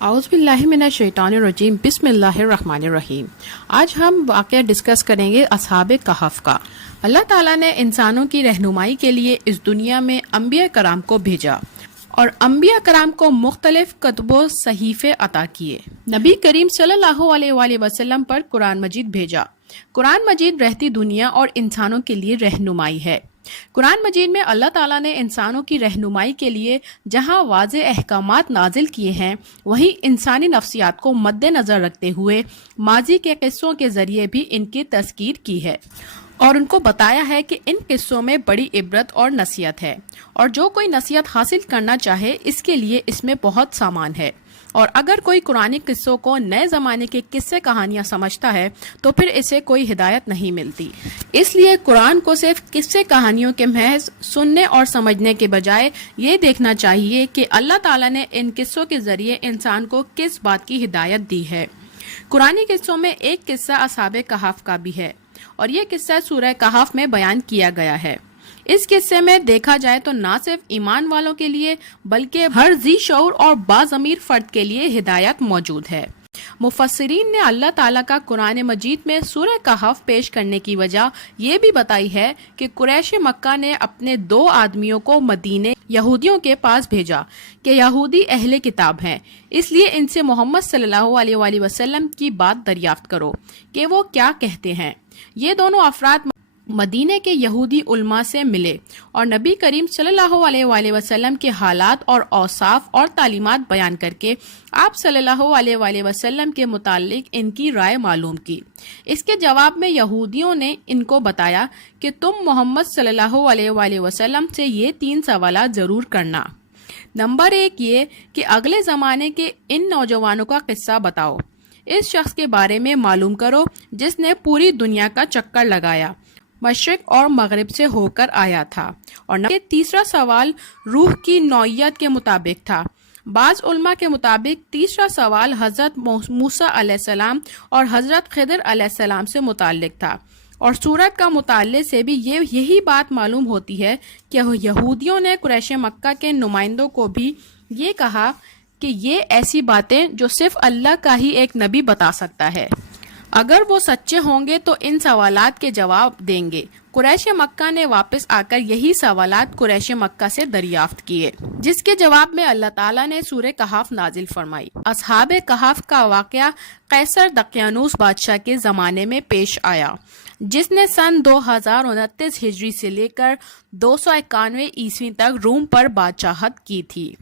اعوذ باللہ من الشیطان الرجیم، بسم اللہ الرحمن الرحیم۔ آج ہم واقعہ ڈسکس کریں گے اصحاب کہف کا۔ اللہ تعالیٰ نے انسانوں کی رہنمائی کے لیے اس دنیا میں انبیاء کرام کو بھیجا اور انبیاء کرام کو مختلف کتب و صحیفے عطا کیے۔ نبی کریم صلی اللہ علیہ وآلہ وسلم پر قرآن مجید بھیجا۔ قرآن مجید رہتی دنیا اور انسانوں کے لیے رہنمائی ہے۔ قرآن مجید میں اللہ تعالیٰ نے انسانوں کی رہنمائی کے لیے جہاں واضح احکامات نازل کیے ہیں، وہیں انسانی نفسیات کو مد نظر رکھتے ہوئے ماضی کے قصوں کے ذریعے بھی ان کی تذکیر کی ہے اور ان کو بتایا ہے کہ ان قصوں میں بڑی عبرت اور نصیحت ہے، اور جو کوئی نصیحت حاصل کرنا چاہے اس کے لیے اس میں بہت سامان ہے۔ اور اگر کوئی قرآنی قصوں کو نئے زمانے کے قصے کہانیاں سمجھتا ہے تو پھر اسے کوئی ہدایت نہیں ملتی۔ اس لیے قرآن کو صرف قصے کہانیوں کے محض سننے اور سمجھنے کے بجائے یہ دیکھنا چاہیے کہ اللہ تعالیٰ نے ان قصوں کے ذریعے انسان کو کس بات کی ہدایت دی ہے۔ قرآنی قصوں میں ایک قصہ اصحاب کہف کا بھی ہے، اور یہ قصہ سورہ کہف میں بیان کیا گیا ہے۔ اس قصے میں دیکھا جائے تو نہ صرف ایمان والوں کے لیے بلکہ ہر ذی شعور اور باضمیر فرد کے لیے ہدایت موجود ہے۔ مفسرین نے اللہ تعالیٰ کا قرآن مجید میں سورہ کہف پیش کرنے کی وجہ یہ بھی بتائی ہے کہ قریش مکہ نے اپنے دو آدمیوں کو مدینے یہودیوں کے پاس بھیجا کہ یہودی اہل کتاب ہیں، اس لیے ان سے محمد صلی اللہ علیہ وآلہ وسلم کی بات دریافت کرو کہ وہ کیا کہتے ہیں۔ یہ دونوں افراد مدینے کے یہودی علماء سے ملے اور نبی کریم صلی اللہ علیہ وآلہ وسلم کے حالات اور اوصاف اور تعلیمات بیان کر کے آپ صلی اللہ علیہ وآلہ وسلم کے متعلق ان کی رائے معلوم کی۔ اس کے جواب میں یہودیوں نے ان کو بتایا کہ تم محمد صلی اللہ علیہ وآلہ وسلم سے یہ 3 سوالات ضرور کرنا۔ نمبر 1 یہ کہ اگلے زمانے کے ان نوجوانوں کا قصہ بتاؤ، اس شخص کے بارے میں معلوم کرو جس نے پوری دنیا کا چکر لگایا، مشرق اور مغرب سے ہو کر آیا تھا۔ اور تیسرا سوال روح کی نوعیت کے مطابق تھا۔ بعض علماء کے مطابق تیسرا سوال حضرت موسیٰ علیہ السلام اور حضرت خضر علیہ السلام سے متعلق تھا، اور سورت کا مطالعے سے بھی یہی بات معلوم ہوتی ہے کہ یہودیوں نے قریش مکہ کے نمائندوں کو بھی یہ کہا کہ یہ ایسی باتیں جو صرف اللہ کا ہی ایک نبی بتا سکتا ہے، اگر وہ سچے ہوں گے تو ان سوالات کے جواب دیں گے۔ قریش مکہ نے واپس آ کر یہی سوالات قریش مکہ سے دریافت کیے، جس کے جواب میں اللہ تعالیٰ نے سورہ کہف نازل فرمائی۔ اصحاب کہف کا واقعہ قیصر دقیانوس بادشاہ کے زمانے میں پیش آیا، جس نے سن 2029 ہجری سے لے کر 291 عیسوی تک روم پر بادشاہت کی تھی۔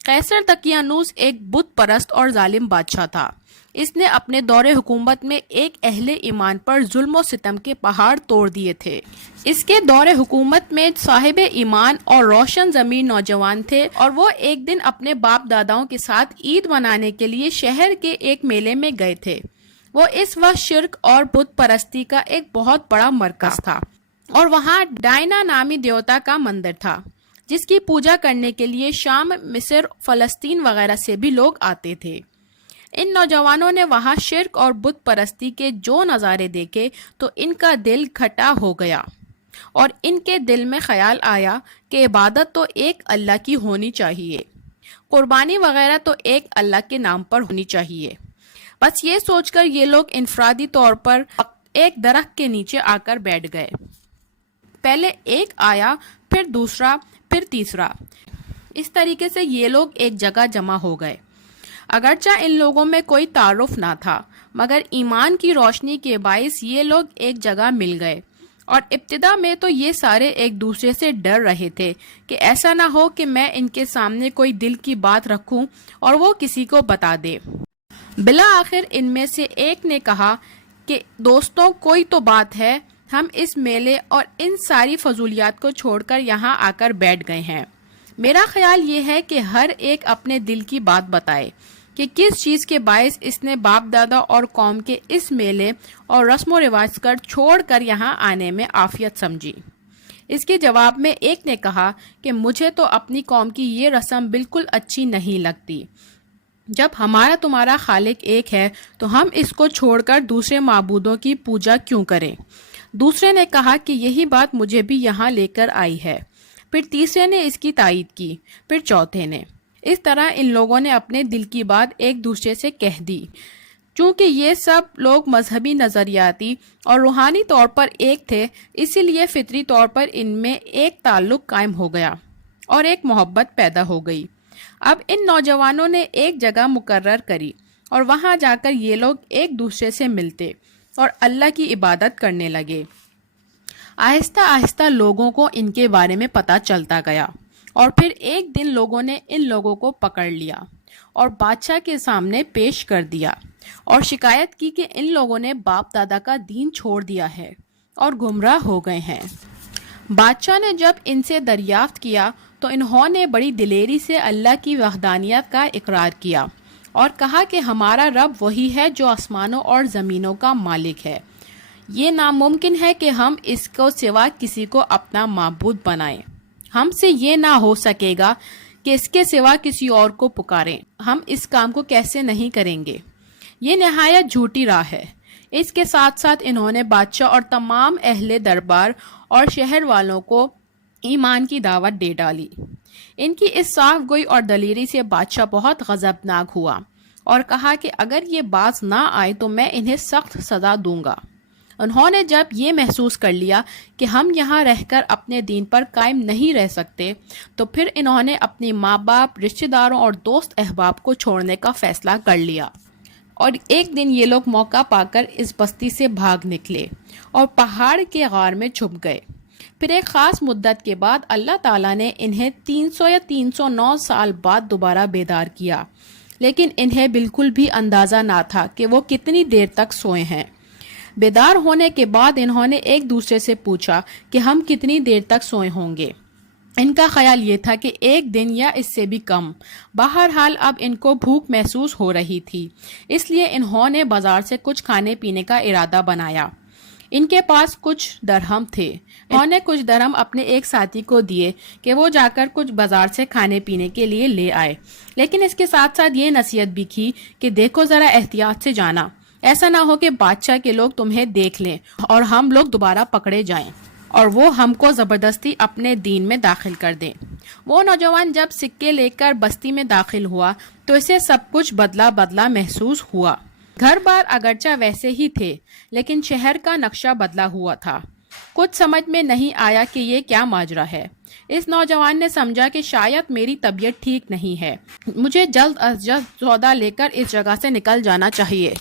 قیصر دقیانوس ایک بت پرست اور ظالم بادشاہ تھا۔ اس نے اپنے دور حکومت میں ایک اہل ایمان پر ظلم و ستم کے پہاڑ توڑ دیے تھے۔ اس کے دور حکومت میں صاحب ایمان اور روشن ضمیر نوجوان تھے، اور وہ ایک دن اپنے باپ داداؤں کے ساتھ عید منانے کے لیے شہر کے ایک میلے میں گئے تھے۔ وہ اس وقت شرک اور بت پرستی کا ایک بہت بڑا مرکز تھا، اور وہاں ڈائنا نامی دیوتا کا مندر تھا جس کی پوجا کرنے کے لیے شام، مصر، فلسطین وغیرہ سے بھی لوگ آتے تھے۔ ان نوجوانوں نے وہاں شرک اور بت پرستی کے جو نظارے دیکھے تو ان کا دل کھٹا ہو گیا، اور ان کے دل میں خیال آیا کہ عبادت تو ایک اللہ کی ہونی چاہیے، قربانی وغیرہ تو ایک اللہ کے نام پر ہونی چاہیے۔ بس یہ سوچ کر یہ لوگ انفرادی طور پر ایک درخت کے نیچے آ کر بیٹھ گئے۔ پہلے ایک آیا، پھر دوسرا، پھر تیسرا۔ اس طریقے سے یہ لوگ ایک جگہ جمع ہو گئے۔ اگرچہ ان لوگوں میں کوئی تعارف نہ تھا، مگر ایمان کی روشنی کے باعث یہ لوگ ایک جگہ مل گئے، اور ابتدا میں تو یہ سارے ایک دوسرے سے ڈر رہے تھے کہ ایسا نہ ہو کہ میں ان کے سامنے کوئی دل کی بات رکھوں اور وہ کسی کو بتا دے۔ بالآخر ان میں سے ایک نے کہا کہ دوستوں، کوئی تو بات ہے، ہم اس میلے اور ان ساری فضولیات کو چھوڑ کر یہاں آ کر بیٹھ گئے ہیں۔ میرا خیال یہ ہے کہ ہر ایک اپنے دل کی بات بتائے کہ کس چیز کے باعث اس نے باپ دادا اور قوم کے اس میلے اور رسم و رواج کر چھوڑ کر یہاں آنے میں عافیت سمجھی۔ اس کے جواب میں ایک نے کہا کہ مجھے تو اپنی قوم کی یہ رسم بالکل اچھی نہیں لگتی۔ جب ہمارا تمہارا خالق ایک ہے تو ہم اس کو چھوڑ کر دوسرے معبودوں کی پوجا کیوں کریں؟ دوسرے نے کہا کہ یہی بات مجھے بھی یہاں لے کر آئی ہے۔ پھر تیسرے نے اس کی تائید کی، پھر چوتھے نے۔ اس طرح ان لوگوں نے اپنے دل کی بات ایک دوسرے سے کہہ دی۔ چونکہ یہ سب لوگ مذہبی، نظریاتی اور روحانی طور پر ایک تھے، اسی لیے فطری طور پر ان میں ایک تعلق قائم ہو گیا اور ایک محبت پیدا ہو گئی۔ اب ان نوجوانوں نے ایک جگہ مقرر کری اور وہاں جا کر یہ لوگ ایک دوسرے سے ملتے اور اللہ کی عبادت کرنے لگے۔ آہستہ آہستہ لوگوں کو ان کے بارے میں پتہ چلتا گیا، اور پھر ایک دن لوگوں نے ان لوگوں کو پکڑ لیا اور بادشاہ کے سامنے پیش کر دیا اور شکایت کی کہ ان لوگوں نے باپ دادا کا دین چھوڑ دیا ہے اور گمراہ ہو گئے ہیں۔ بادشاہ نے جب ان سے دریافت کیا تو انہوں نے بڑی دلیری سے اللہ کی وحدانیت کا اقرار کیا اور کہا کہ ہمارا رب وہی ہے جو آسمانوں اور زمینوں کا مالک ہے۔ یہ ناممکن ہے کہ ہم اس کو سوا کسی کو اپنا معبود بنائیں۔ ہم سے یہ نہ ہو سکے گا کہ اس کے سوا کسی اور کو پکاریں۔ ہم اس کام کو کیسے نہیں کریں گے؟ یہ نہایت جھوٹی راہ ہے۔ اس کے ساتھ ساتھ انہوں نے بادشاہ اور تمام اہل دربار اور شہر والوں کو ایمان کی دعوت دے ڈالی۔ ان کی اس صاف گوئی اور دلیری سے بادشاہ بہت غضبناک ہوا اور کہا کہ اگر یہ باز نہ آئے تو میں انہیں سخت سزا دوں گا۔ انہوں نے جب یہ محسوس کر لیا کہ ہم یہاں رہ کر اپنے دین پر قائم نہیں رہ سکتے تو پھر انہوں نے اپنے ماں باپ، رشتہ داروں اور دوست احباب کو چھوڑنے کا فیصلہ کر لیا، اور ایک دن یہ لوگ موقع پا کر اس بستی سے بھاگ نکلے اور پہاڑ کے غار میں چھپ گئے۔ پھر ایک خاص مدت کے بعد اللہ تعالیٰ نے انہیں 300 یا 309 سال بعد دوبارہ بیدار کیا، لیکن انہیں بالکل بھی اندازہ نہ تھا کہ وہ کتنی دیر تک سوئے ہیں۔ بیدار ہونے کے بعد انہوں نے ایک دوسرے سے پوچھا کہ ہم کتنی دیر تک سوئے ہوں گے۔ ان کا خیال یہ تھا کہ ایک دن یا اس سے بھی کم۔ بہرحال اب ان کو بھوک محسوس ہو رہی تھی، اس لیے انہوں نے بازار سے کچھ کھانے پینے کا ارادہ بنایا۔ ان کے پاس کچھ درہم تھے۔ انہوں نے کچھ درہم اپنے ایک ساتھی کو دیے کہ وہ جا کر کچھ بازار سے کھانے پینے کے لیے لے آئے، لیکن اس کے ساتھ ساتھ یہ نصیحت بھی کی کہ دیکھو ذرا احتیاط سے جانا، ایسا نہ ہو کہ بادشاہ کے لوگ تمہیں دیکھ لیں اور ہم لوگ دوبارہ پکڑے جائیں اور وہ ہم کو زبردستی اپنے دین میں داخل کر دیں۔ وہ نوجوان جب سکے لے کر بستی میں داخل ہوا تو اسے سب کچھ بدلا بدلا محسوس ہوا۔ گھر بار اگرچہ ویسے ہی تھے، لیکن شہر کا نقشہ بدلا ہوا تھا۔ کچھ سمجھ میں نہیں آیا کہ یہ کیا ماجرا ہے۔ اس نوجوان نے سمجھا کہ شاید میری طبیعت ٹھیک نہیں ہے، مجھے جلد از جلد سودا لے کر اس جگہ سے نکل جانا چاہیے۔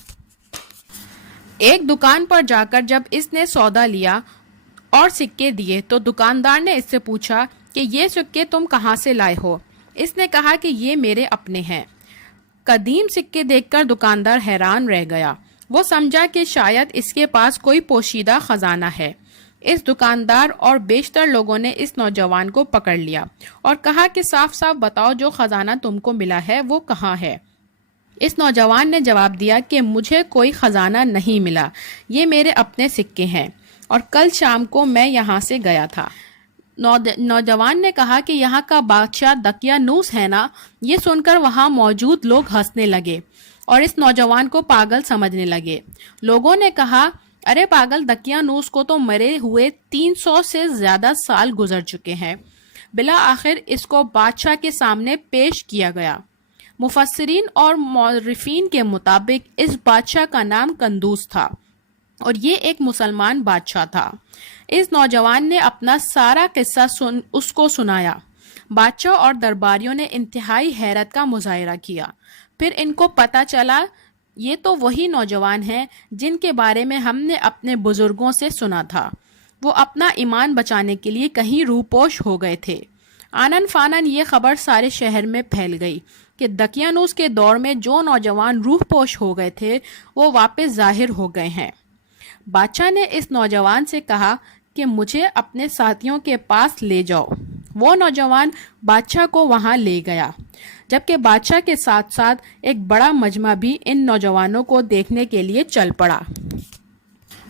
ایک دکان پر جا کر جب اس نے سودا لیا اور سکے دیے تو دکاندار نے اس سے پوچھا کہ یہ سکے تم کہاں سے لائے ہو؟ اس نے کہا کہ یہ میرے اپنے ہیں۔ قدیم سکے دیکھ کر دکاندار حیران رہ گیا۔ وہ سمجھا کہ شاید اس کے پاس کوئی پوشیدہ خزانہ ہے۔ اس دکاندار اور بیشتر لوگوں نے اس نوجوان کو پکڑ لیا اور کہا کہ صاف صاف بتاؤ جو خزانہ تم کو ملا ہے وہ کہاں ہے؟ اس نوجوان نے جواب دیا کہ مجھے کوئی خزانہ نہیں ملا، یہ میرے اپنے سکے ہیں اور کل شام کو میں یہاں سے گیا تھا۔ نوجوان نے کہا کہ یہاں کا بادشاہ دقیانوس ہے نا؟ یہ سن کر وہاں موجود لوگ ہنسنے لگے اور اس نوجوان کو پاگل سمجھنے لگے۔ لوگوں نے کہا ارے پاگل، دقیانوس کو تو مرے ہوئے 300 سے زیادہ سال گزر چکے ہیں۔ بالآخر اس کو بادشاہ کے سامنے پیش کیا گیا۔ مفسرین اور مورخین کے مطابق اس بادشاہ کا نام قندوز تھا اور یہ ایک مسلمان بادشاہ تھا۔ اس نوجوان نے اپنا سارا قصہ اس کو سنایا۔ بادشاہ اور درباریوں نے انتہائی حیرت کا مظاہرہ کیا۔ پھر ان کو پتہ چلا یہ تو وہی نوجوان ہیں جن کے بارے میں ہم نے اپنے بزرگوں سے سنا تھا۔ وہ اپنا ایمان بچانے کے لیے کہیں روپوش ہو گئے تھے۔ آنن فانن یہ خبر سارے شہر میں پھیل گئی کہ دقیانوس کے دور میں جو نوجوان روح پوش ہو گئے تھے وہ واپس ظاہر ہو گئے ہیں۔ بادشاہ نے اس نوجوان سے کہا کہ مجھے اپنے ساتھیوں کے پاس لے جاؤ۔ وہ نوجوان بادشاہ کو وہاں لے گیا، جبکہ بادشاہ کے ساتھ ساتھ ایک بڑا مجمع بھی ان نوجوانوں کو دیکھنے کے لیے چل پڑا۔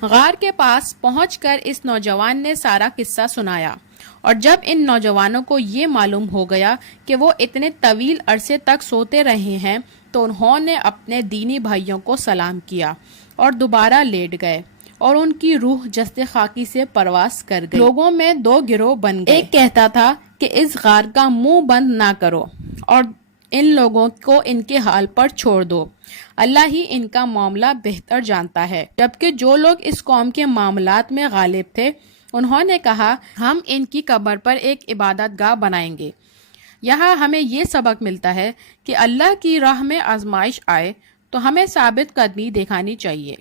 غار کے پاس پہنچ کر اس نوجوان نے سارا قصہ سنایا، اور جب ان نوجوانوں کو یہ معلوم ہو گیا کہ وہ اتنے طویل عرصے تک سوتے رہے ہیں تو انہوں نے اپنے دینی بھائیوں کو سلام کیا اور دوبارہ لیٹ گئے، اور ان کی روح جسد خاکی سے پرواز کر گئی۔ لوگوں میں دو گروہ بن گئے۔ ایک کہتا تھا کہ اس غار کا منہ بند نہ کرو، اور ان لوگوں کو ان کے حال پر چھوڑ دو، اللہ ہی ان کا معاملہ بہتر جانتا ہے۔ جبکہ جو لوگ اس قوم کے معاملات میں غالب تھے انہوں نے کہا ہم ان کی قبر پر ایک عبادت گاہ بنائیں گے۔ یہاں ہمیں یہ سبق ملتا ہے کہ اللہ کی راہ میں آزمائش آئے تو ہمیں ثابت قدمی دکھانی چاہیے۔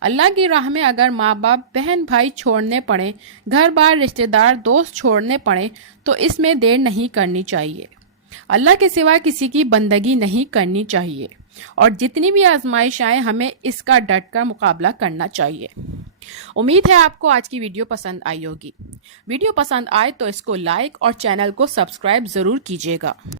اللہ کی راہ میں اگر ماں باپ، بہن بھائی چھوڑنے پڑیں، گھر بار، رشتہ دار، دوست چھوڑنے پڑیں تو اس میں دیر نہیں کرنی چاہیے۔ اللہ کے سوا کسی کی بندگی نہیں کرنی چاہیے، اور جتنی بھی آزمائش آئے ہمیں اس کا ڈٹ کر مقابلہ کرنا چاہیے۔ امید ہے آپ کو آج کی ویڈیو پسند آئی ہوگی۔ ویڈیو پسند آئے تو اس کو لائک اور چینل کو سبسکرائب ضرور کیجیے گا۔